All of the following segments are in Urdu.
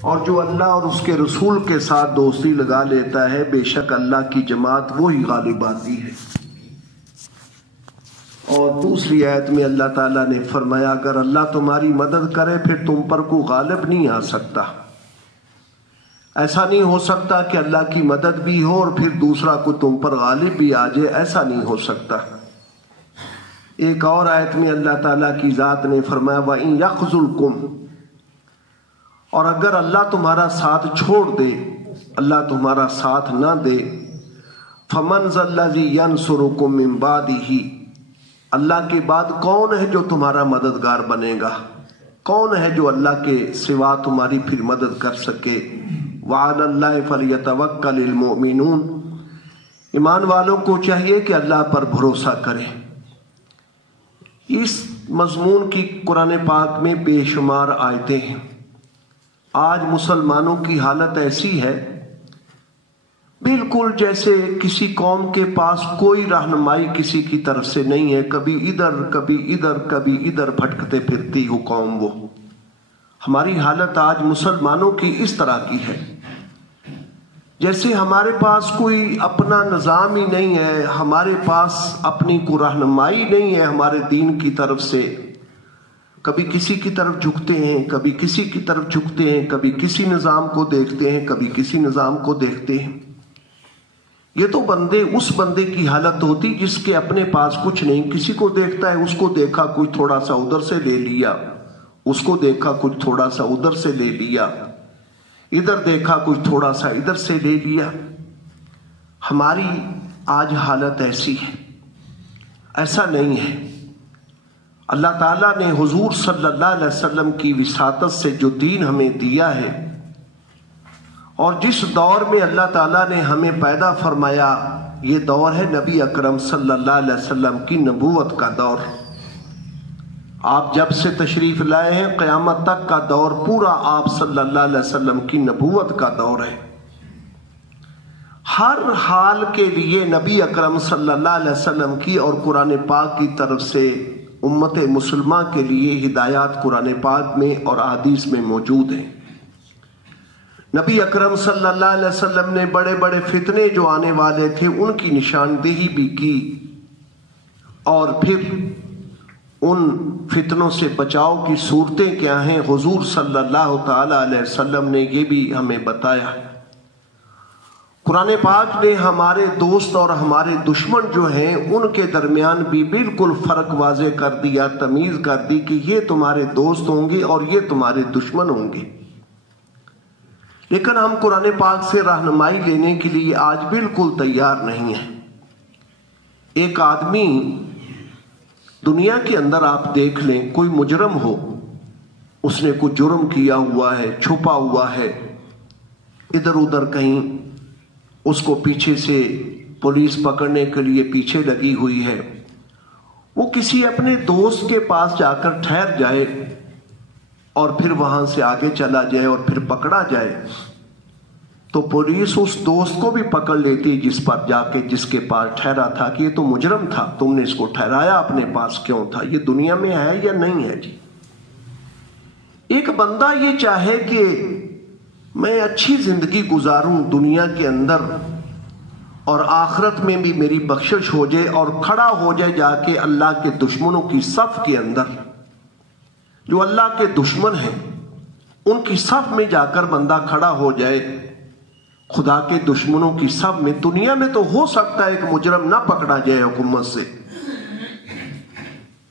اور جو اللہ اور اس کے رسول کے ساتھ دوستی لگا لیتا ہے بے شک اللہ کی جماعت وہی غالب آتی ہے۔ اور دوسری آیت میں اللہ تعالیٰ نے فرمایا اگر اللہ تمہاری مدد کرے پھر تم پر کوئی غالب نہیں آ سکتا۔ ایسا نہیں ہو سکتا کہ اللہ کی مدد بھی ہو اور پھر دوسرا کو تم پر غالب بھی آ جائے، ایسا نہیں ہو سکتا۔ ایک اور آیت میں اللہ تعالیٰ کی ذات نے فرمایا وَإِن يَخْذُلْكُمْ، اور اگر اللہ تمہارا ساتھ چھوڑ دے، اللہ تمہارا ساتھ نہ دے، فَمَنْ ذَا الَّذِي يَنْصُرُكُم مِّن بَعْدِهِ، اللہ کے بعد کون ہے جو تمہارا مددگار بنے گا؟ کون ہے جو اللہ کے سوا تمہاری پھر مدد کر سکے؟ وَعَلَى اللَّهِ فَلْيَتَوَكَّلِ الْمُؤْمِنُونَ، ایمان والوں کو چاہیے کہ اللہ پر بھروسہ کریں۔ اس مضمون کی قرآن پاک میں بے شمار آیتیں ہیں۔ آج مسلمانوں کی حالت ایسی ہے بالکل جیسے کسی قوم کے پاس کوئی رہنمائی کسی کی طرف سے نہیں ہے، کبھی ادھر کبھی ادھر کبھی ادھر بھٹکتے پھرتی ہو قوم وہ۔ ہماری حالت آج مسلمانوں کی اس طرح کی ہے جیسے ہمارے پاس کوئی اپنا نظام ہی نہیں ہے، ہمارے پاس اپنی کوئی رہنمائی نہیں ہے ہمارے دین کی طرف سے۔ کبھی کسی کی طرف جھکتے ہیں، کبھی کسی کی طرف جھکتے ہیں، کبھی کسی نظام کو دیکھتے ہیں، کبھی کسی نظام کو دیکھتے ہیں۔ یہ تو اس بندے کی حالت ہوتی جس کے اپنے پاس کچھ نہیں، کسی کو دیکھتا ہے، اس کو دیکھا کچھ تھوڑا سا ادھر سے لے لیا، اس کو دیکھا کچھ تھوڑا سا ادھر سے لے لیا، ادھر دیکھا کچھ تھوڑا سا ادھر سے لے لیا۔ ہماری آج حالت ایسی ہے، ایسا نہیں ہے۔ اللہ تعالیٰ نے حضور صلی اللہ علیہ وسلم کی وساطت سے جو دین ہمیں دیا ہے اور جس دور میں اللہ تعالیٰ نے ہمیں پیدا فرمایا، یہ دور ہے نبی اکرم صلی اللہ علیہ وسلم کی نبوت کا دور۔ آپ جب سے تشریف لائے ہیں قیامت تک کا دور پورا آپ صلی اللہ علیہ وسلم کی نبوت کا دور ہے۔ ہر حال کے لیے نبی اکرم صلی اللہ علیہ وسلم کی اور قرآن پاک کی طرف سے امت مسلمہ کے لیے ہدایات قرآن پاک میں اور احادیث میں موجود ہیں۔ نبی اکرم صلی اللہ علیہ وسلم نے بڑے بڑے فتنے جو آنے والے تھے ان کی نشاندہی بھی کی، اور پھر ان فتنوں سے بچاؤ کی صورتیں کیا ہیں حضور صلی اللہ تعالی علیہ وسلم نے یہ بھی ہمیں بتایا۔ قرآن پاک نے ہمارے دوست اور ہمارے دشمن جو ہیں ان کے درمیان بھی بالکل فرق واضح کر دیا، تمیز کر دی کہ یہ تمہارے دوست ہوں گے اور یہ تمہارے دشمن ہوں گے۔ لیکن ہم قرآن پاک سے رہنمائی لینے کے لیے آج بالکل تیار نہیں ہیں۔ ایک آدمی دنیا کے اندر آپ دیکھ لیں، کوئی مجرم ہو، اس نے کوئی جرم کیا ہوا ہے، چھپا ہوا ہے، ادھر ادھر کہیں اس کو پیچھے سے پولیس پکڑنے کے لیے پیچھے لگی ہوئی ہے، وہ کسی اپنے دوست کے پاس جا کر ٹھہر جائے اور پھر وہاں سے آگے چلا جائے اور پھر پکڑا جائے، تو پولیس اس دوست کو بھی پکڑ لیتی جس کے پاس ٹھہرا تھا کہ یہ تو مجرم تھا، تم نے اس کو ٹھہرایا اپنے پاس کیوں تھا؟ یہ دنیا میں ہے یا نہیں ہے جی؟ ایک بندہ یہ چاہے کہ میں اچھی زندگی گزاروں دنیا کے اندر اور آخرت میں بھی میری بخشش ہو جائے، اور کھڑا ہو جائے جا کے اللہ کے دشمنوں کی صف کے اندر، جو اللہ کے دشمن ہیں ان کی صف میں جا کر بندہ کھڑا ہو جائے، خدا کے دشمنوں کی صف میں۔ دنیا میں تو ہو سکتا ہے کہ مجرم نہ پکڑا جائے حکومت سے،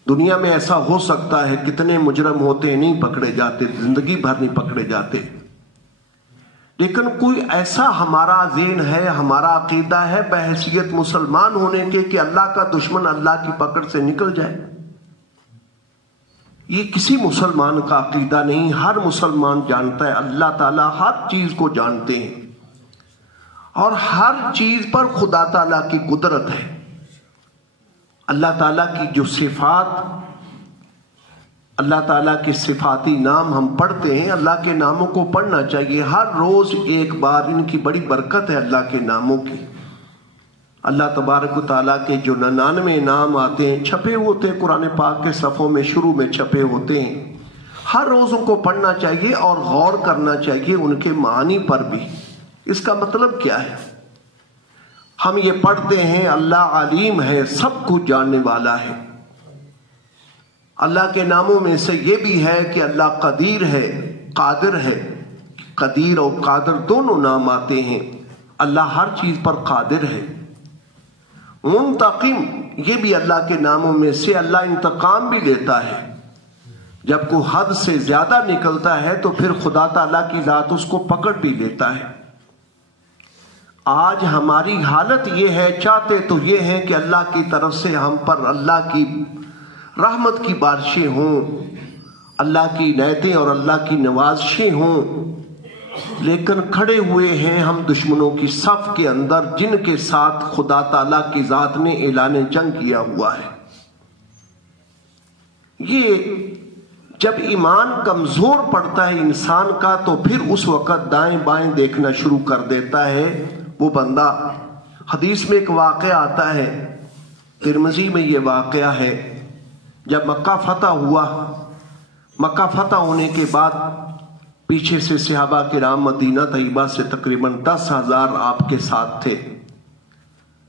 دنیا میں ایسا ہو سکتا ہے، کتنے مجرم ہوتے ہیں نہیں پکڑے جاتے، زندگی بھر نہیں پکڑے جاتے، لیکن کوئی ایسا ہمارا ذہن ہے، ہمارا عقیدہ ہے بحیثیت مسلمان ہونے کے کہ اللہ کا دشمن اللہ کی پکڑ سے نکل جائے؟ یہ کسی مسلمان کا عقیدہ نہیں۔ ہر مسلمان جانتا ہے اللہ تعالیٰ ہر چیز کو جانتے ہیں اور ہر چیز پر خدا تعالیٰ کی قدرت ہے۔ اللہ تعالیٰ کی جو صفات، اللہ تعالیٰ کے صفاتی نام ہم پڑھتے ہیں، اللہ کے ناموں کو پڑھنا چاہیے ہر روز ایک بار، ان کی بڑی برکت ہے اللہ کے ناموں کی۔ اللہ تبارک و تعالیٰ کے جو 99 نام آتے ہیں، چھپے ہوتے ہیں قرآن پاک کے صفوں میں، شروع میں چھپے ہوتے ہیں، ہر روز ان کو پڑھنا چاہیے اور غور کرنا چاہیے ان کے معانی پر بھی. اس کا مطلب کیا ہے؟ ہم یہ پڑھتے ہیں اللہ علیم ہے، سب کچھ جاننے والا ہے. اللہ کے ناموں میں سے یہ بھی ہے کہ اللہ قدیر ہے، قادر ہے. قدیر اور قادر دونوں نام آتے ہیں. اللہ ہر چیز پر قادر ہے. منتقم یہ بھی اللہ کے ناموں میں سے، اللہ انتقام بھی لیتا ہے. جب کوئی حد سے زیادہ نکلتا ہے تو پھر خدا تعالیٰ کی ذات اس کو پکڑ بھی لیتا ہے. آج ہماری حالت یہ ہے، چاہتے تو یہ ہے کہ اللہ کی طرف سے ہم پر اللہ کی رحمت کی بارشیں ہوں، اللہ کی عنایتیں اور اللہ کی نوازشیں ہوں، لیکن کھڑے ہوئے ہیں ہم دشمنوں کی صف کے اندر جن کے ساتھ خدا تعالیٰ کی ذات نے اعلان جنگ کیا ہوا ہے. یہ جب ایمان کمزور پڑتا ہے انسان کا تو پھر اس وقت دائیں بائیں دیکھنا شروع کر دیتا ہے وہ بندہ. حدیث میں ایک واقعہ آتا ہے، ترمذی میں یہ واقعہ ہے، جب مکہ فتح ہوا، مکہ فتح ہونے کے بعد پیچھے سے صحابہ کرام مدینہ طیبہ سے تقریباً 10,000 آپ کے ساتھ تھے.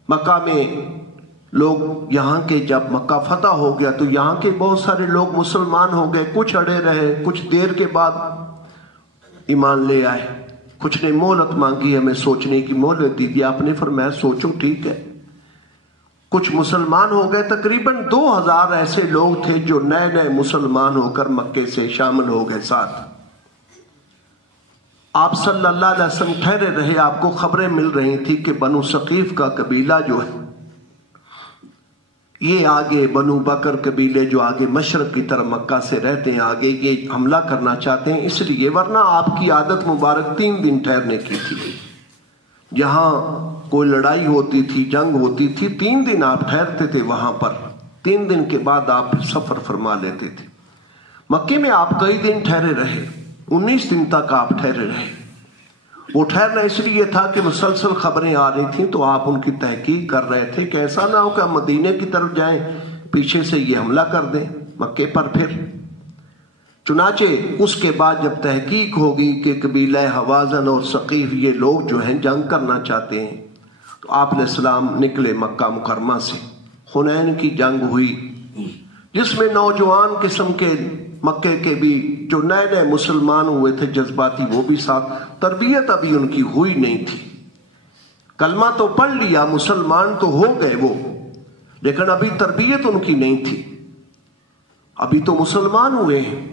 مکہ میں لوگ یہاں کے جب مکہ فتح ہو گیا تو یہاں کے بہت سارے لوگ مسلمان ہو گئے. کچھ اڑے رہے، کچھ دیر کے بعد ایمان لے آئے، کچھ نے مہلت مانگی، ہمیں سوچنے کی مہلت دی. آپ نے فرمایا سوچو، ٹھیک ہے. کچھ مسلمان ہو گئے. تقریباً 2,000 ایسے لوگ تھے جو نئے نئے مسلمان ہو کر مکے سے شامل ہو گئے ساتھ. آپ صلی اللہ علیہ وسلم ٹھہرے رہے. آپ کو خبریں مل رہی تھی کہ بنو ثقیف کا قبیلہ جو ہے یہ آگے، بنو بکر قبیلے جو آگے مشرق کی طرف مکہ سے رہتے ہیں، آگے یہ حملہ کرنا چاہتے ہیں. اس لیے ورنہ آپ کی عادت مبارک 3 دن ٹھہرنے کی تھی. جہاں کوئی لڑائی ہوتی تھی، جنگ ہوتی تھی، 3 دن آپ ٹھہرتے تھے وہاں پر. 3 دن کے بعد آپ سفر فرما لیتے تھے. مکے میں آپ کئی دن ٹھہرے رہے، 19 دن تک آپ ٹھہرے رہے. وہ ٹھہرنا اس لیے تھا کہ مسلسل خبریں آ رہی تھیں تو آپ ان کی تحقیق کر رہے تھے کہ ایسا نہ ہو کہ ہم مدینے کی طرف جائیں، پیچھے سے یہ حملہ کر دیں مکے پر. پھر چنانچہ اس کے بعد جب تحقیق ہوگی کہ قبیلہ حوازن اور ثقیف یہ لوگ جو ہیں جنگ کرنا چاہتے ہیں، تو آپ علیہ السلام نکلے مکہ مکرمہ سے. حنین کی جنگ ہوئی جس میں نوجوان قسم کے مکے کے بھی جو نئے نئے مسلمان ہوئے تھے جذباتی، وہ بھی ساتھ. تربیت ابھی ان کی ہوئی نہیں تھی. کلمہ تو پڑھ لیا، مسلمان تو ہو گئے وہ، لیکن ابھی تربیت ان کی نہیں تھی. ابھی تو مسلمان ہوئے ہیں.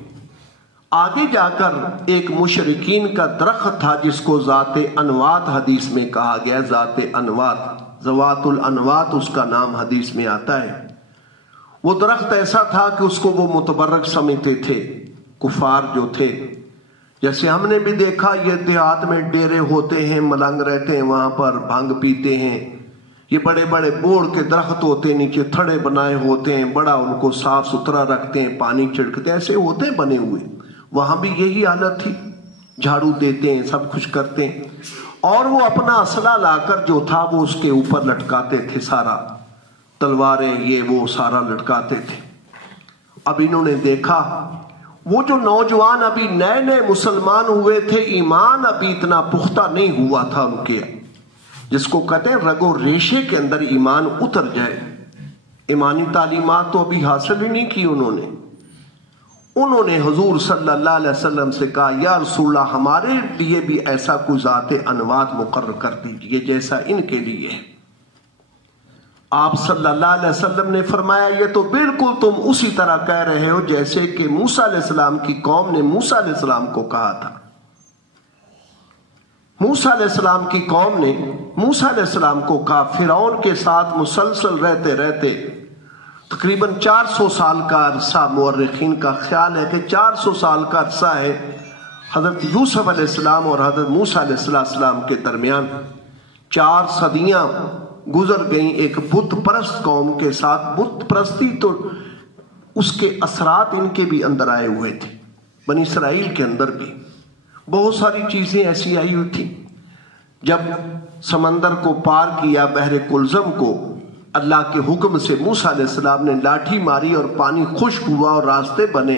آگے جا کر ایک مشرکین کا درخت تھا جس کو ذات انوات حدیث میں کہا گیا. ذات انوات، ذوات الانوات اس کا نام حدیث میں آتا ہے. وہ درخت ایسا تھا کہ اس کو وہ متبرک سمجھتے تھے کفار جو تھے. جیسے ہم نے بھی دیکھا یہ دیہات میں ڈیرے ہوتے ہیں، ملنگ رہتے ہیں وہاں پر، بھنگ پیتے ہیں. یہ بڑے بڑے بوڑ کے درخت ہوتے ہیں، نیچے تھڑے بنائے ہوتے ہیں، بڑا ان کو صاف ستھرا رکھتے ہیں، پانی چھڑکتے ہیں، ایسے ہوتے ہیں بنے ہوئے. وہاں بھی یہی حالت تھی، جھاڑو دیتے ہیں، سب کچھ کرتے ہیں. اور وہ اپنا اسلحہ لا کر جو تھا وہ اس کے اوپر لٹکاتے تھے، سارا تلواریں یہ وہ سارا لٹکاتے تھے. اب انہوں نے دیکھا وہ جو نوجوان ابھی نئے نئے مسلمان ہوئے تھے، ایمان ابھی اتنا پختہ نہیں ہوا تھا ان کے، جس کو کہتے ہیں رگ و ریشے کے اندر ایمان اتر جائے. ایمانی تعلیمات تو ابھی حاصل ہی نہیں کی انہوں نے حضور صلی اللہ علیہ وسلم سے کہا یا رسول اللہ ہمارے لیے بھی ایسا کوئی ذات انوات مقرر کر دیجیے جیسا ان کے لیے ہے. آپ صلی اللہ علیہ وسلم نے فرمایا یہ تو بالکل تم اسی طرح کہہ رہے ہو جیسے کہ موسیٰ علیہ السلام کی قوم نے موسیٰ علیہ السلام کو کہا تھا. موسیٰ علیہ السلام کی قوم نے موسیٰ علیہ السلام کو کہا. فرعون کے ساتھ مسلسل رہتے رہتے تقریباً 400 سال کا عرصہ، مورخین کا خیال ہے کہ 400 سال کا عرصہ ہے حضرت یوسف علیہ السلام اور حضرت موسیٰ علیہ السلام کے درمیان. 4 صدیاں گزر گئیں ایک بت پرست قوم کے ساتھ. بت پرستی تو اس کے اثرات ان کے بھی اندر آئے ہوئے تھے، بنی اسرائیل کے اندر بھی بہت ساری چیزیں ایسی آئی ہوئی تھی. جب سمندر کو پار کیا، بحر کلزم کو، اللہ کے حکم سے موسیٰ علیہ السلام نے لاٹھی ماری اور پانی خشک ہوا اور راستے بنے.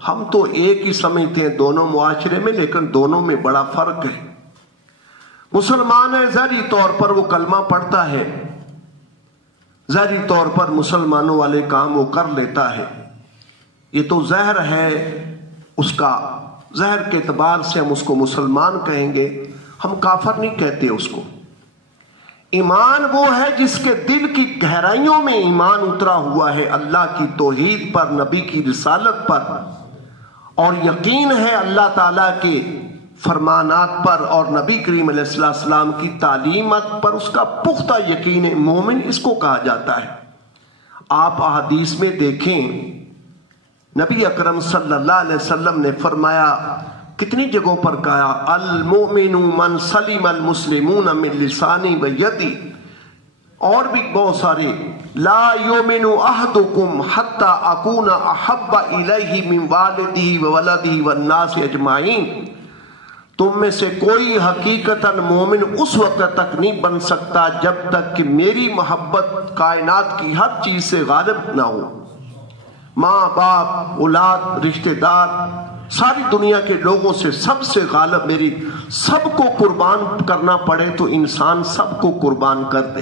ہم تو ایک ہی سمجھتے ہیں دونوں معاشرے میں، لیکن دونوں میں بڑا فرق ہے۔ مسلمان ہے، ظاہری طور پر وہ کلمہ پڑھتا ہے، ظاہری طور پر مسلمانوں والے کام وہ کر لیتا ہے، یہ تو ظاہر ہے اس کا، ظاہر کے اعتبار سے ہم اس کو مسلمان کہیں گے، ہم کافر نہیں کہتے اس کو۔ ایمان وہ ہے جس کے دل کی گہرائیوں میں ایمان اترا ہوا ہے اللہ کی توحید پر، نبی کی رسالت پر، اور یقین ہے اللہ تعالیٰ کے فرمانات پر اور نبی کریم علیہ السلام کی تعلیمات پر، اس کا پختہ یقین ہے، مومن اس کو کہا جاتا ہے۔ آپ احادیث میں دیکھیں، نبی اکرم صلی اللہ علیہ وسلم نے فرمایا، کتنی جگہوں پر کہا، المؤمن من سلم المسلمون من لسانی و یدی، اور بھی بہت سارے، لا یؤمن احدکم حتی اکون احب الیہ من والدہ وولدہ والناس اجمعین، تم میں سے کوئی حقیقتاً مومن اس وقت تک نہیں بن سکتا جب تک کہ میری محبت کائنات کی ہر چیز سے غالب نہ ہو۔ ماں باپ، اولاد، رشتہ دار، ساری دنیا کے لوگوں سے سب سے غالب میری، سب کو قربان کرنا پڑے تو انسان سب کو قربان کر دے۔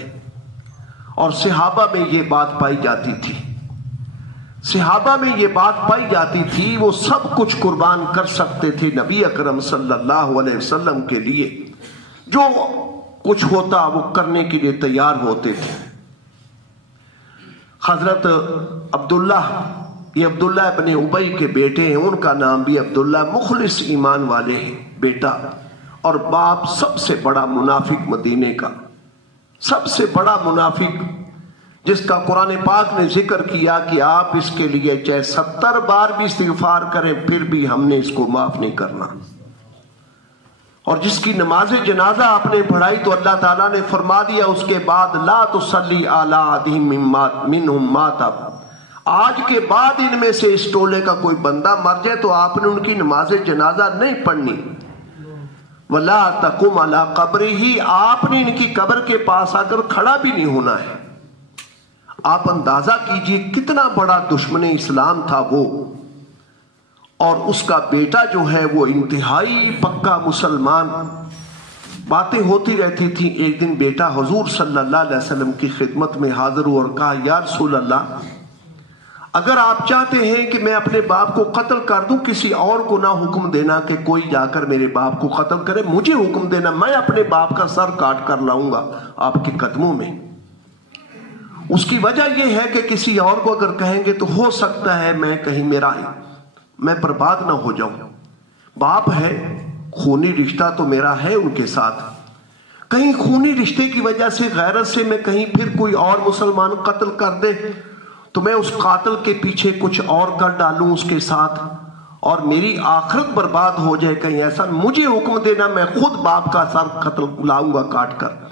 اور صحابہ میں یہ بات پائی جاتی تھی، صحابہ میں یہ بات پائی جاتی تھی، وہ سب کچھ قربان کر سکتے تھے نبی اکرم صلی اللہ علیہ وسلم کے لیے، جو کچھ ہوتا وہ کرنے کے لیے تیار ہوتے تھے۔ حضرت عبداللہ، یہ عبداللہ ابن ابی کے بیٹے ہیں، ان کا نام بھی عبداللہ، مخلص ایمان والے ہیں، بیٹا اور باپ سب سے بڑا منافق مدینے کا، سب سے بڑا منافق، جس کا قرآن پاک نے ذکر کیا کہ آپ اس کے لیے چاہے 70 بار بھی استغفار کریں پھر بھی ہم نے اس کو معاف نہیں کرنا۔ اور جس کی نماز جنازہ آپ نے پڑھائی تو اللہ تعالیٰ نے فرما دیا اس کے بعد، لا تصلی علی احد منہم مات، آج کے بعد ان میں سے اس ٹولے کا کوئی بندہ مر جائے تو آپ نے ان کی نماز جنازہ نہیں پڑھنی، ولا تقم علی قبرہ، آپ نے ان کی قبر کے پاس آ کر کھڑا بھی نہیں ہونا ہے۔ آپ اندازہ کیجئے کتنا بڑا دشمن اسلام تھا وہ، اور اس کا بیٹا جو ہے وہ انتہائی پکا مسلمان۔ باتیں ہوتی رہتی تھی، ایک دن بیٹا حضور صلی اللہ علیہ وسلم کی خدمت میں حاضر ہوا اور کہا، یا رسول اللہ، اگر آپ چاہتے ہیں کہ میں اپنے باپ کو قتل کر دوں، کسی اور کو نہ حکم دینا کہ کوئی جا کر میرے باپ کو قتل کرے، مجھے حکم دینا، میں اپنے باپ کا سر کاٹ کر لاؤں گا آپ کے قدموں میں۔ اس کی وجہ یہ ہے کہ کسی اور کو اگر کہیں گے تو ہو سکتا ہے میں کہیں میں برباد نہ ہو جاؤں، باپ ہے، خونی رشتہ تو میرا ہے ان کے ساتھ، کہیں خونی رشتے کی وجہ سے غیرت سے میں کہیں پھر کوئی اور مسلمان قتل کر دے تو میں اس قاتل کے پیچھے کچھ اور کر ڈالوں اس کے ساتھ اور میری آخرت برباد ہو جائے، کہیں ایسا، مجھے حکم دینا، میں خود باپ کا سر قتل لاؤں گا کاٹ کر۔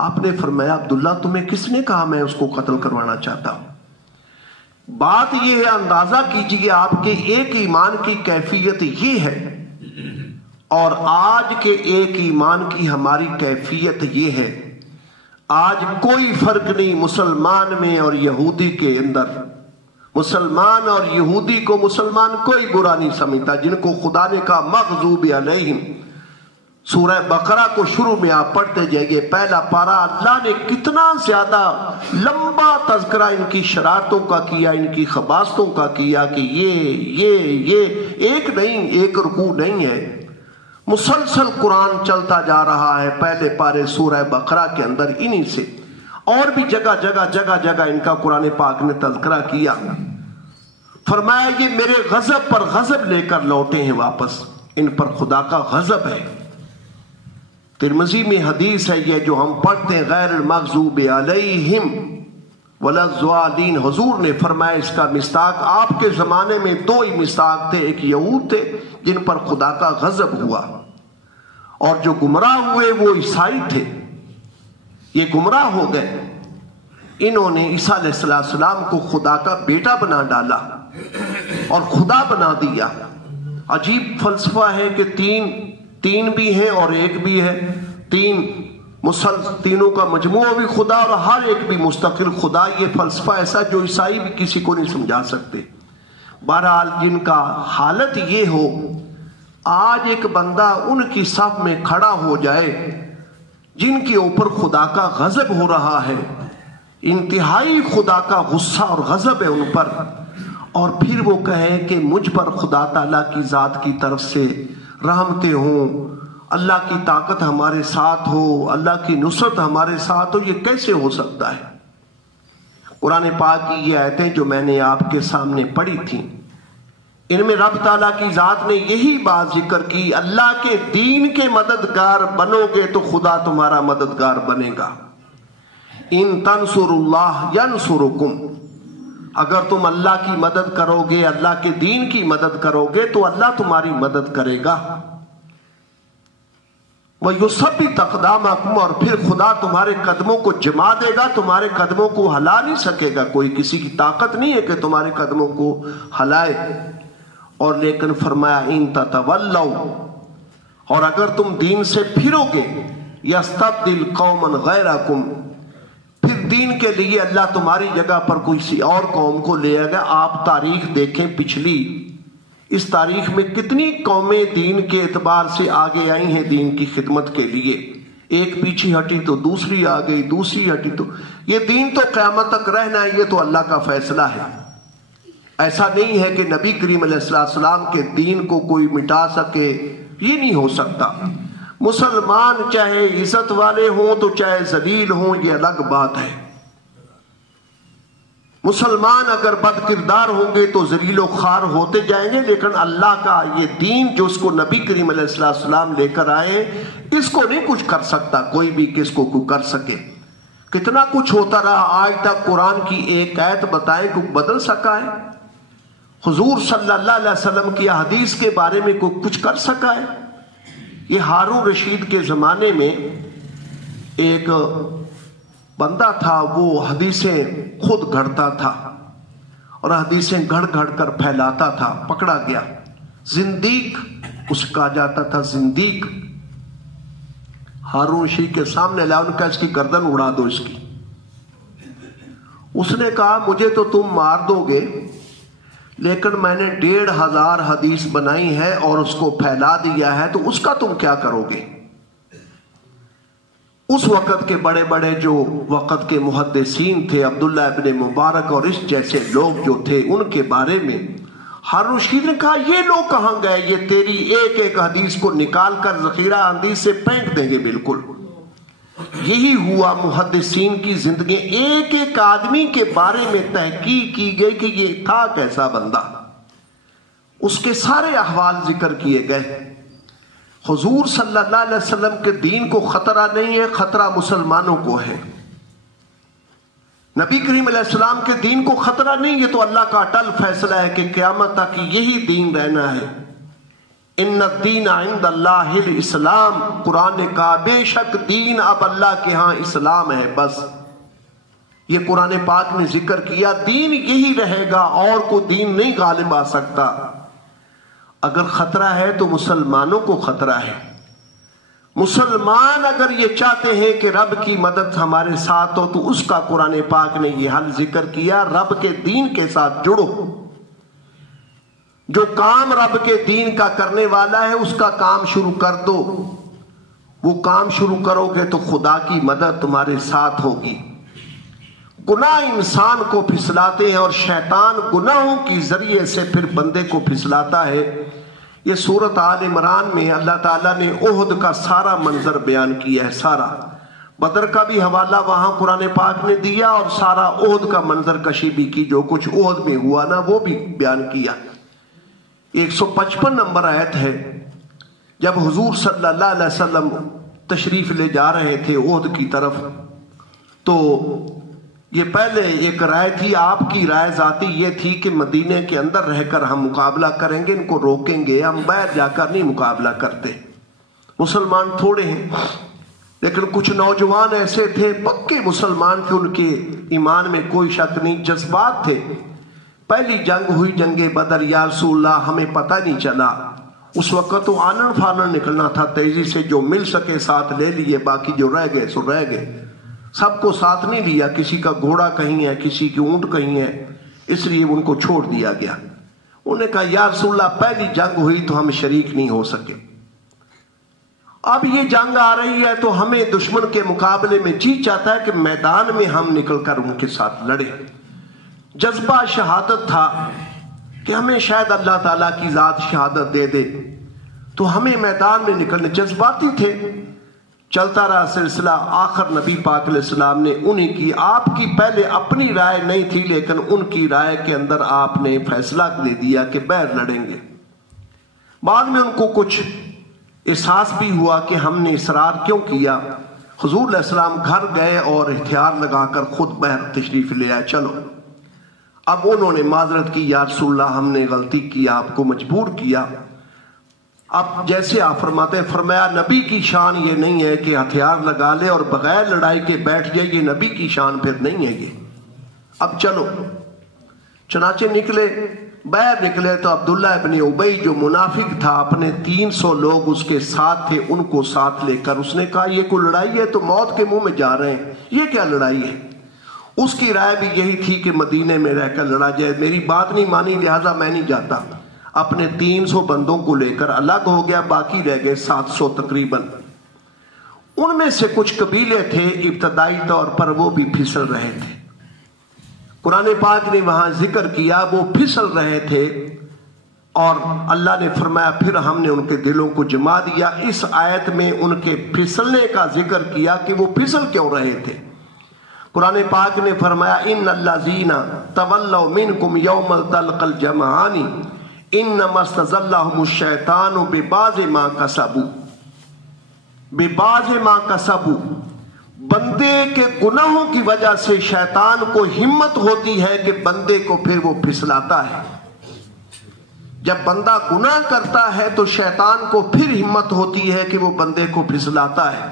آپ نے فرمایا، عبداللہ تمہیں کس نے کہا میں اس کو قتل کروانا چاہتا ہوں؟ بات یہ ہے، اندازہ کیجئے آپ کے ایک ایمان کی کیفیت یہ ہے اور آج کے ایک ایمان کی ہماری کیفیت یہ ہے۔ آج کوئی فرق نہیں مسلمان میں اور یہودی کے اندر، مسلمان اور یہودی کو مسلمان کوئی برا نہیں سمجھتا، جن کو خدا نے کہا مغضوب علیہم، سورہ بقرہ کو شروع میں آپ پڑھتے جائیے، پہلا پارہ، اللہ نے کتنا زیادہ لمبا تذکرہ ان کی شرارتوں کا کیا، ان کی خباثتوں کا کیا کہ یہ ایک نہیں، ایک رکوع نہیں ہے، مسلسل قرآن چلتا جا رہا ہے پہلے پارے سورہ بقرہ کے اندر انہی سے، اور بھی جگہ جگہ ان کا قرآن پاک نے تذکرہ کیا۔ فرمایا یہ میرے غضب پر غضب لے کر لوٹے ہیں واپس، ان پر خدا کا غضب ہے۔ ترمذی میں حدیث ہے یہ جو ہم پڑھتے ہیں، غیر المغضوب علیہم ولا الضالین، حضور نے فرمایا اس کا مصداق، آپ کے زمانے میں دو ہی مصداق تھے، ایک یہود تھے جن پر خدا کا غضب ہوا، اور جو گمراہ ہوئے وہ عیسائی تھے، یہ گمراہ ہو گئے، انہوں نے عیسیٰ علیہ السلام کو خدا کا بیٹا بنا ڈالا اور خدا بنا دیا۔ عجیب فلسفہ ہے کہ تین بھی ہیں اور ایک بھی ہے، تینوں کا مجموعہ بھی خدا اور ہر ایک بھی مستقل خدا، یہ فلسفہ ایسا جو عیسائی بھی کسی کو نہیں سمجھا سکتے۔ بہرحال جن کا حالت یہ ہو، آج ایک بندہ ان کی صف میں کھڑا ہو جائے جن کے اوپر خدا کا غضب ہو رہا ہے، انتہائی خدا کا غصہ اور غضب ہے ان پر، اور پھر وہ کہے کہ مجھ پر خدا تعالیٰ کی ذات کی طرف سے رحمتیں ہوں، اللہ کی طاقت ہمارے ساتھ ہو، اللہ کی نصرت ہمارے ساتھ ہو، یہ کیسے ہو سکتا ہے؟ قرآن پاک کی یہ آیتیں جو میں نے آپ کے سامنے پڑھی تھیں، ان میں رب تعالیٰ کی ذات نے یہی بات ذکر کی، اللہ کے دین کے مددگار بنو گے تو خدا تمہارا مددگار بنے گا۔ ان تنصروا اللہ ینصرکم، اگر تم اللہ کی مدد کرو گے، اللہ کے دین کی مدد کرو گے تو اللہ تمہاری مدد کرے گا۔ وَيُثَبِّتْ أَقْدَامَكُمْ، اور پھر خدا تمہارے قدموں کو جما دے گا، تمہارے قدموں کو ہلا نہیں سکے گا کوئی، کسی کی طاقت نہیں ہے کہ تمہارے قدموں کو ہلائے۔ اور لیکن فرمایا ان تتولوا، اور اگر تم دین سے پھرو گے، یستبدل قوما غیرکم، پھر دین کے لیے اللہ تمہاری جگہ پر کوئی اور قوم کو لے آئے گا۔ آپ تاریخ دیکھیں پچھلی، اس تاریخ میں کتنی قومیں دین کے اعتبار سے آگے آئی ہیں دین کی خدمت کے لیے، ایک پیچھے ہٹی تو دوسری آ گئی، دوسری ہٹی تو، یہ دین تو قیامت تک رہنا ہے، یہ تو اللہ کا فیصلہ ہے۔ ایسا نہیں ہے کہ نبی کریم علیہ السلام کے دین کو کوئی مٹا سکے، یہ نہیں ہو سکتا۔ مسلمان چاہے عزت والے ہوں تو چاہے ذلیل ہوں، یہ الگ بات ہے۔ مسلمان اگر بد کردار ہوں گے تو ذلیل و خوار ہوتے جائیں گے، لیکن اللہ کا یہ دین جو اس کو نبی کریم علیہ السلام لے کر آئے، اس کو نہیں کچھ کر سکتا کوئی بھی کس کو کر سکے۔ کتنا کچھ ہوتا رہا، آج تک قرآن کی ایک آیت بتائیں کہ بدل سکا ہے؟ حضور صلی اللہ علیہ وسلم کی حدیث کے بارے میں کوئی کچھ کر سکا ہے؟ یہ ہارون رشید کے زمانے میں ایک بندہ تھا، وہ حدیثیں خود گھڑتا تھا اور حدیثیں گھڑ گھڑ کر پھیلاتا تھا، پکڑا گیا، زندیق اس کہا جاتا تھا، زندیق۔ ہارون رشید کے سامنے لایا، ان کا اس کی گردن اڑا دو اس کی۔ اس نے کہا مجھے تو تم مار دو گے، لیکن میں نے 1500 حدیث بنائی ہے اور اس کو پھیلا دیا ہے، تو اس کا تم کیا کرو گے؟ اس وقت کے بڑے بڑے جو وقت کے محدثین تھے، عبداللہ ابن مبارک اور اس جیسے لوگ جو تھے، ان کے بارے میں ہارون رشید نے کہا یہ لوگ کہاں گئے، یہ تیری ایک ایک حدیث کو نکال کر ذخیرہ حدیث سے پھینک دیں گے بالکل۔ یہی ہوا محدثین کی زندگی، ایک ایک آدمی کے بارے میں تحقیق کی گئی کہ یہ تھا کیسا بندہ، اس کے سارے احوال ذکر کیے گئے۔ حضور صلی اللہ علیہ وسلم کے دین کو خطرہ نہیں ہے، خطرہ مسلمانوں کو ہے۔ نبی کریم علیہ السلام کے دین کو خطرہ نہیں، یہ تو اللہ کا اٹل فیصلہ ہے کہ قیامت تک یہی دین رہنا ہے۔ ان الدین عند اللہ الاسلام، قرآن نے کہا بے شک دین اب اللہ کے ہاں اسلام ہے، بس یہ قرآن پاک نے ذکر کیا، دین یہی رہے گا، اور کوئی دین نہیں غالب آ سکتا۔ اگر خطرہ ہے تو مسلمانوں کو خطرہ ہے۔ مسلمان اگر یہ چاہتے ہیں کہ رب کی مدد ہمارے ساتھ ہو تو اس کا قرآن پاک نے یہ حل ذکر کیا، رب کے دین کے ساتھ جڑو۔ جو کام رب کے دین کا کرنے والا ہے اس کا کام شروع کر دو، وہ کام شروع کرو گے تو خدا کی مدد تمہارے ساتھ ہوگی۔ گناہ انسان کو پھسلاتے ہیں اور شیطان گناہوں کی ذریعے سے پھر بندے کو پھسلاتا ہے۔ یہ سورۃ آل عمران میں اللہ تعالیٰ نے احد کا سارا منظر بیان کیا ہے، سارا۔ بدر کا بھی حوالہ وہاں قرآن پاک نے دیا اور سارا احد کا منظر کشی بھی کی، جو کچھ احد میں ہوا نا وہ بھی بیان کیا۔ 155 نمبر آیت ہے، جب حضور صلی اللہ علیہ وسلم تشریف لے جا رہے تھے احد کی طرف، تو یہ پہلے ایک رائے تھی، آپ کی رائے ذاتی یہ تھی کہ مدینے کے اندر رہ کر ہم مقابلہ کریں گے، ان کو روکیں گے، ہم باہر جا کر نہیں مقابلہ کرتے، مسلمان تھوڑے ہیں۔ لیکن کچھ نوجوان ایسے تھے پکے مسلمان تھے، ان کے ایمان میں کوئی شک نہیں، جذبات تھے۔ پہلی جنگ ہوئی جنگ بدر، یا رسول اللہ ہمیں پتہ نہیں چلا، اس وقت تو آنن فانن نکلنا تھا، تیزی سے جو مل سکے ساتھ لے لیے، باقی جو رہ گئے سو رہ گئے، سب کو ساتھ نہیں لیا، کسی کا گھوڑا کہیں ہے، کسی کی اونٹ کہیں ہے، اس لیے ان کو چھوڑ دیا گیا۔ انہوں نے کہا یا رسول اللہ پہلی جنگ ہوئی تو ہم شریک نہیں ہو سکے، اب یہ جنگ آ رہی ہے تو ہمیں دشمن کے مقابلے میں جی چاہتا ہے کہ میدان میں ہم نکل کر ان کے ساتھ لڑیں۔ جذبہ شہادت تھا کہ ہمیں شاید اللہ تعالیٰ کی ذات شہادت دے دے، تو ہمیں میدان میں نکلنے، جذباتی تھے۔ چلتا رہا سلسلہ، آخر نبی پاک علیہ السلام نے انہیں کی، آپ کی پہلے اپنی رائے نہیں تھی لیکن ان کی رائے کے اندر آپ نے فیصلہ دے دیا کہ بیر لڑیں گے۔ بعد میں ان کو کچھ احساس بھی ہوا کہ ہم نے اصرار کیوں کیا۔ حضور علیہ السلام گھر گئے اور ہتھیار لگا کر خود بہر تشریف لے آئے، چلو۔ اب انہوں نے معذرت کی، یا رسول اللہ ہم نے غلطی کی، آپ کو مجبور کیا۔ اب جیسے آپ فرماتے ہیں، فرمایا نبی کی شان یہ نہیں ہے کہ ہتھیار لگا لے اور بغیر لڑائی کے بیٹھ جائے، یہ نبی کی شان پھر نہیں ہے یہ، اب چلو۔ چنانچہ نکلے، باہر نکلے تو عبداللہ ابن ابی جو منافق تھا، اپنے 300 لوگ اس کے ساتھ تھے، ان کو ساتھ لے کر اس نے کہا یہ کوئی لڑائی ہے تو موت کے منہ میں جا رہے ہیں، یہ کیا لڑائی ہے؟ اس کی رائے بھی یہی تھی کہ مدینے میں رہ کر لڑا جائے، میری بات نہیں مانی لہذا میں نہیں جاتا۔ اپنے 300 بندوں کو لے کر الگ ہو گیا، باقی رہ گئے 700 تقریباً۔ ان میں سے کچھ قبیلے تھے ابتدائی طور پر وہ بھی پھسل رہے تھے، قرآن پاک نے وہاں ذکر کیا وہ پھسل رہے تھے، اور اللہ نے فرمایا پھر ہم نے ان کے دلوں کو جما دیا۔ اس آیت میں ان کے پھسلنے کا ذکر کیا کہ وہ پھسل کیوں رہے تھے۔ قرآن پاک نے فرمایا ان الذین تولوا منکم یوم التقى الجمعان انما استزلهم الشیطان ببعض ما کسبوا، ببعض ما کسبوا، بندے کے گناہوں کی وجہ سے شیطان کو ہمت ہوتی ہے کہ بندے کو پھر وہ پھسلاتا ہے۔ جب بندہ گناہ کرتا ہے تو شیطان کو پھر ہمت ہوتی ہے کہ وہ بندے کو پھسلاتا ہے۔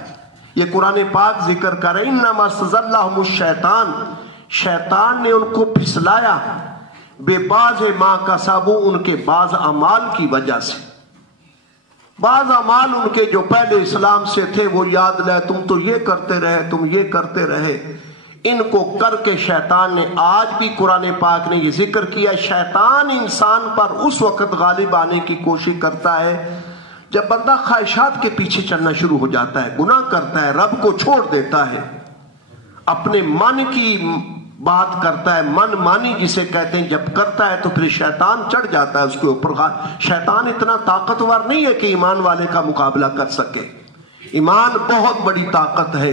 یہ قرآن پاک ذکر کرے انما استزلهم الشیطان، شیطان نے ان کو پھسلایا، بے بعض ما کسبوا، ان کے بعض اعمال کی وجہ سے۔ بعض اعمال ان کے جو پہلے اسلام سے تھے وہ یاد لائے، تم تو یہ کرتے رہے، تم یہ کرتے رہے، ان کو کر کے شیطان نے، آج بھی قرآن پاک نے یہ ذکر کیا، شیطان انسان پر اس وقت غالب آنے کی کوشش کرتا ہے جب بندہ خواہشات کے پیچھے چلنا شروع ہو جاتا ہے، گناہ کرتا ہے، رب کو چھوڑ دیتا ہے، اپنے من کی بات کرتا ہے، من مانی جسے کہتے ہیں، جب کرتا ہے تو پھر شیطان چڑھ جاتا ہے اس کے اوپر۔ شیطان اتنا طاقتور نہیں ہے کہ ایمان والے کا مقابلہ کر سکے، ایمان بہت بڑی طاقت ہے،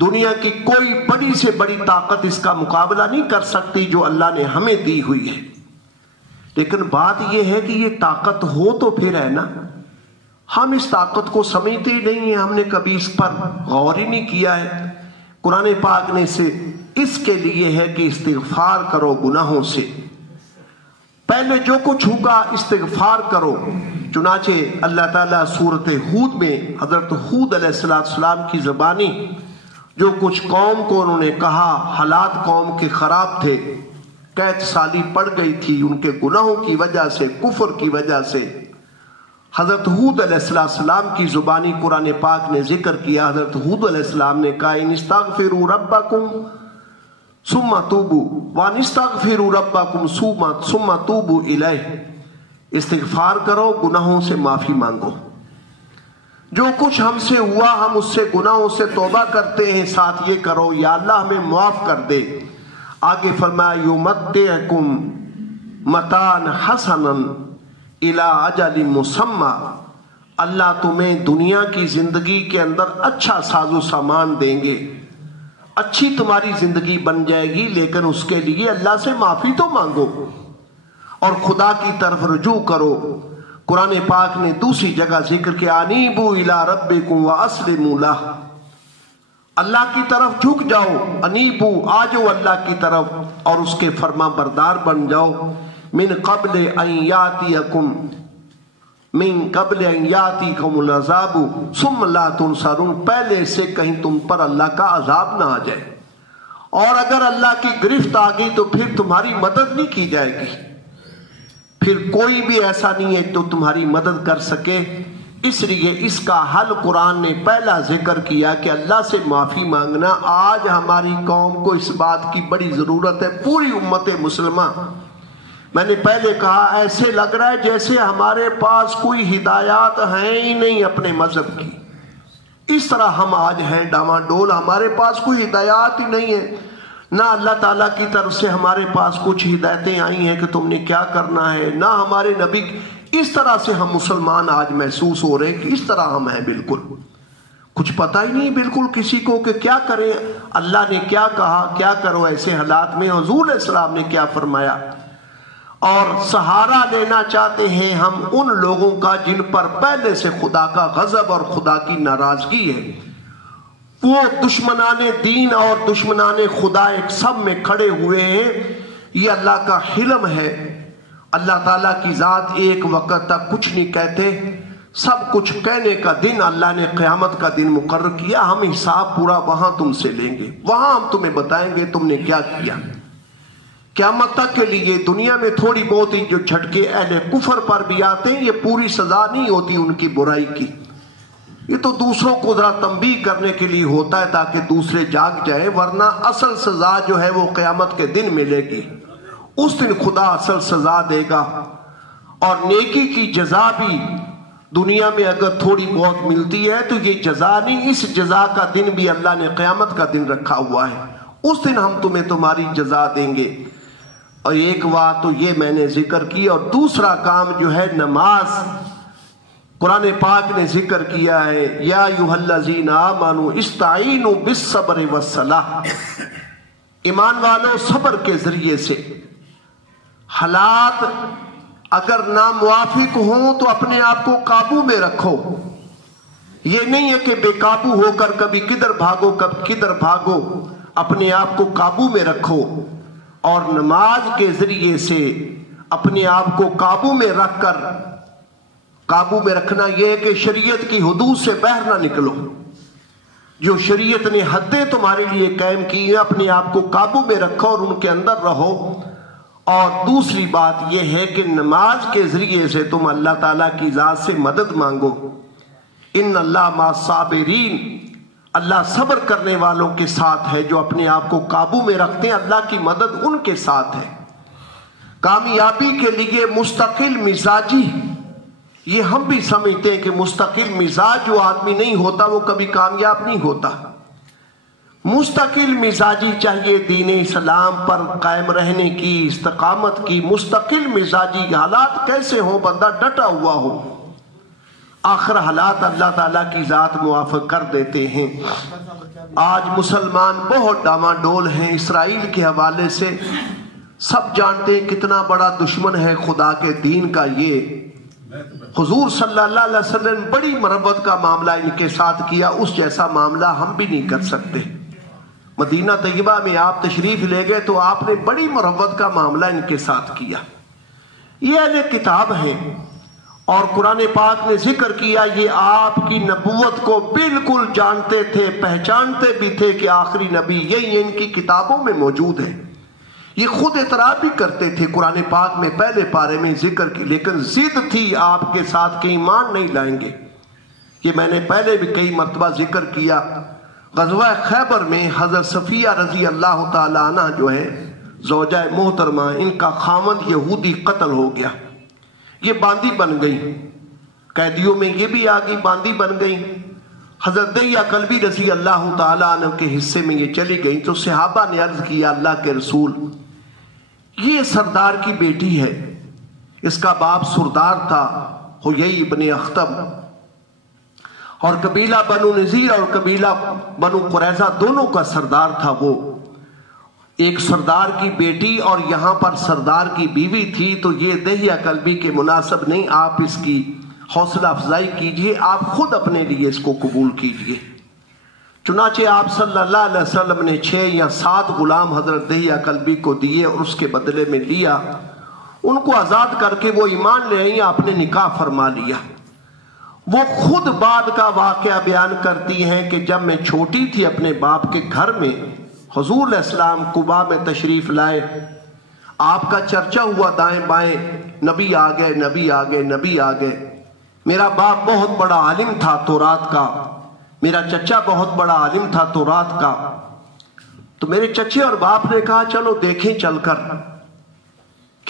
دنیا کی کوئی بڑی سے بڑی طاقت اس کا مقابلہ نہیں کر سکتی جو اللہ نے ہمیں دی ہوئی ہے۔ لیکن بات یہ ہے کہ یہ طاقت ہو تو پھر ہے نا، ہم اس طاقت کو سمجھتے ہی نہیں ہیں، ہم نے کبھی اس پر غور ہی نہیں کیا ہے۔ قرآن پاک نے سے اس کے لیے ہے کہ استغفار کرو گناہوں سے، پہلے جو کچھ ہوگا استغفار کرو۔ چنانچہ اللہ تعالیٰ سورۃ ہود میں حضرت ہود علیہ السلام کی زبانی جو کچھ قوم کو انہوں نے کہا، حالات قوم کے خراب تھے، 1 سالی پڑ گئی تھی ان کے گناہوں کی وجہ سے، کفر کی وجہ سے۔ حضرت ہود علیہ السلام کی زبانی قرآن پاک نے ذکر کیا، حضرت ہود علیہ السلام نے کہا ان استغفروا ربکم ثم توبوا وان استغفروا ربکم ثم توبوا الیہ، استغفار کرو، گناہوں سے معافی مانگو، جو کچھ ہم سے ہوا ہم اس سے گناہوں سے توبہ کرتے ہیں، ساتھ یہ کرو یا اللہ ہمیں معاف کر دے۔ آگے فرمایا یمتعکم متاعا حسنا الی اجل مسمى، اللہ تمہیں دنیا کی زندگی کے اندر اچھا ساز و سامان دیں گے، اچھی تمہاری زندگی بن جائے گی، لیکن اس کے لیے اللہ سے معافی تو مانگو اور خدا کی طرف رجوع کرو۔ قرآن پاک نے دوسری جگہ ذکر کیا انیبوا الی ربکم واسلموا لہ، اللہ کی طرف جھک جاؤ، انیبوا آ جاؤ اللہ کی طرف اور اس کے فرما بردار بن جاؤ۔ من قبل ان یاتیکم العذاب ثم لا تنصرون، پہلے سے کہیں تم پر اللہ کا عذاب نہ آ جائے، اور اگر اللہ کی گرفت آ گئی تو پھر تمہاری مدد نہیں کی جائے گی، پھر کوئی بھی ایسا نہیں ہے تو تمہاری مدد کر سکے۔ اس لیے اس کا حل قرآن نے پہلا ذکر کیا کہ اللہ سے معافی مانگنا۔ آج ہماری قوم کو اس بات کی بڑی ضرورت ہے، پوری امت مسلمہ میں نے پہلے کہا ایسے لگ رہا ہے جیسے ہمارے پاس کوئی ہدایات ہیں ہی نہیں اپنے مذہب کی. اس طرح ہم آج ہیں ڈاواڈول، ہمارے پاس کوئی ہدایات ہی نہیں ہے، نہ اللہ تعالیٰ کی طرف سے ہمارے پاس کچھ ہدایتیں آئی ہیں کہ تم نے کیا کرنا ہے، نہ ہمارے نبی. اس طرح سے ہم مسلمان آج محسوس ہو رہے ہیں کہ اس طرح ہم ہیں، بالکل کچھ پتہ ہی نہیں بالکل کسی کو کہ کیا کریں، اللہ نے کیا کہا، کیا کرو ایسے حالات میں، حضور علیہ السلام نے کیا فرمایا. اور سہارا لینا چاہتے ہیں ہم ان لوگوں کا جن پر پہلے سے خدا کا غضب اور خدا کی ناراضگی ہے. وہ دشمنان دین اور دشمنان خدا ایک سب میں کھڑے ہوئے ہیں. یہ اللہ کا حلم ہے. اللہ تعالیٰ کی ذات ایک وقت تک کچھ نہیں کہتے، سب کچھ کہنے کا دن اللہ نے قیامت کا دن مقرر کیا. ہم حساب پورا وہاں تم سے لیں گے، وہاں ہم تمہیں بتائیں گے تم نے کیا کیا. قیامت تک کے لیے دنیا میں تھوڑی بہت ہی جو جھٹکے اہل کفر پر بھی آتے ہیں، یہ پوری سزا نہیں ہوتی ان کی برائی کی. یہ تو دوسروں کو ذرا تنبیہ کرنے کے لیے ہوتا ہے تاکہ دوسرے جاگ جائیں، ورنہ اصل سزا جو ہے وہ قیامت کے دن ملے گی. اس دن خدا اصل سزا دے گا. اور نیکی کی جزا بھی دنیا میں اگر تھوڑی بہت ملتی ہے تو یہ جزا نہیں، اس جزا کا دن بھی اللہ نے قیامت کا دن رکھا ہوا ہے. اس دن ہم تمہیں تمہاری جزا دیں گے. اور ایک بات تو یہ میں نے ذکر کی، اور دوسرا کام جو ہے نماز. قرآن پاک نے ذکر کیا ہے یا ایھا الذین آمنوا استعینوا بالصبر والصلاۃ. ایمان والو صبر کے ذریعے سے حالات اگر ناموافق ہوں تو اپنے آپ کو قابو میں رکھو. یہ نہیں ہے کہ بے قابو ہو کر کبھی کدھر بھاگو کب کدھر بھاگو. اپنے آپ کو قابو میں رکھو، اور نماز کے ذریعے سے اپنے آپ کو قابو میں رکھ کر، قابو میں رکھنا یہ ہے کہ شریعت کی حدود سے باہر نہ نکلو. جو شریعت نے حدیں تمہارے لیے قائم کی ہیں اپنے آپ کو قابو میں رکھو اور ان کے اندر رہو. اور دوسری بات یہ ہے کہ نماز کے ذریعے سے تم اللہ تعالیٰ کی ذات سے مدد مانگو. ان اللہ مع الصابرین، اللہ صبر کرنے والوں کے ساتھ ہے جو اپنے آپ کو قابو میں رکھتے ہیں، اللہ کی مدد ان کے ساتھ ہے. کامیابی کے لیے مستقل مزاجی، یہ ہم بھی سمجھتے ہیں کہ مستقل مزاج جو آدمی نہیں ہوتا وہ کبھی کامیاب نہیں ہوتا. مستقل مزاجی چاہیے دین اسلام پر قائم رہنے کی، استقامت کی. مستقل مزاجی حالات کیسے ہوں، بندہ ڈٹا ہوا ہو، آخر حالات اللہ تعالیٰ کی ذات موافق کر دیتے ہیں. آج مسلمان بہت ڈاواڈول ہیں اسرائیل کے حوالے سے. سب جانتے ہیں کتنا بڑا دشمن ہے خدا کے دین کا. یہ حضور صلی اللہ علیہ وسلم بڑی مربت کا معاملہ ان کے ساتھ کیا، اس جیسا معاملہ ہم بھی نہیں کر سکتے. مدینہ طیبہ میں آپ تشریف لے گئے تو آپ نے بڑی مربت کا معاملہ ان کے ساتھ کیا. یہ اہل کتاب ہیں اور قرآن پاک نے ذکر کیا یہ آپ کی نبوت کو بالکل جانتے تھے، پہچانتے بھی تھے کہ آخری نبی یہی ان کی کتابوں میں موجود ہے. یہ خود اعتراف بھی کرتے تھے، قرآن پاک میں پہلے پارے میں ذکر کی، لیکن ضد تھی آپ کے ساتھ کہ ایمان نہیں لائیں گے. یہ میں نے پہلے بھی کئی مرتبہ ذکر کیا. غزوہ خیبر میں حضرت صفیہ رضی اللہ تعالی عنہ جو ہے زوجہ محترمہ، ان کا خاوند یہودی قتل ہو گیا. یہ باندی بن گئی، قیدیوں میں یہ بھی آگئی باندی بن گئی. حضرت دہیہ کلبی رضی اللہ تعالی عنہ کے حصے میں یہ چلی گئی تو صحابہ نے عرض کیا اللہ کے رسول، یہ سردار کی بیٹی ہے، اس کا باپ سردار تھا حیی ابن اخطب، اور قبیلہ بنو نذیر اور قبیلہ بنو قریظہ دونوں کا سردار تھا. وہ ایک سردار کی بیٹی اور یہاں پر سردار کی بیوی تھی، تو یہ دہیہ کلبی کے مناسب نہیں، آپ اس کی حوصلہ افزائی کیجئے، آپ خود اپنے لیے اس کو قبول کیجئے. چنانچہ آپ صلی اللہ علیہ وسلم نے 6 یا 7 غلام حضرت دہیہ کلبی کو دیے اور اس کے بدلے میں لیا، ان کو آزاد کر کے وہ ایمان لے آئی، آپ نے نکاح فرما لیا. وہ خود بعد کا واقعہ بیان کرتی ہیں کہ جب میں چھوٹی تھی اپنے باپ کے گھر میں، حضور علیہ السلام قباء میں تشریف لائے، آپ کا چرچا ہوا دائیں بائیں، نبی آ گئے نبی آ گئے نبی آ گئے. میرا باپ بہت بڑا عالم تھا تورات کا، میرا چچا بہت بڑا عالم تھا تورات کا. تو میرے چچے اور باپ نے کہا چلو دیکھیں چل کر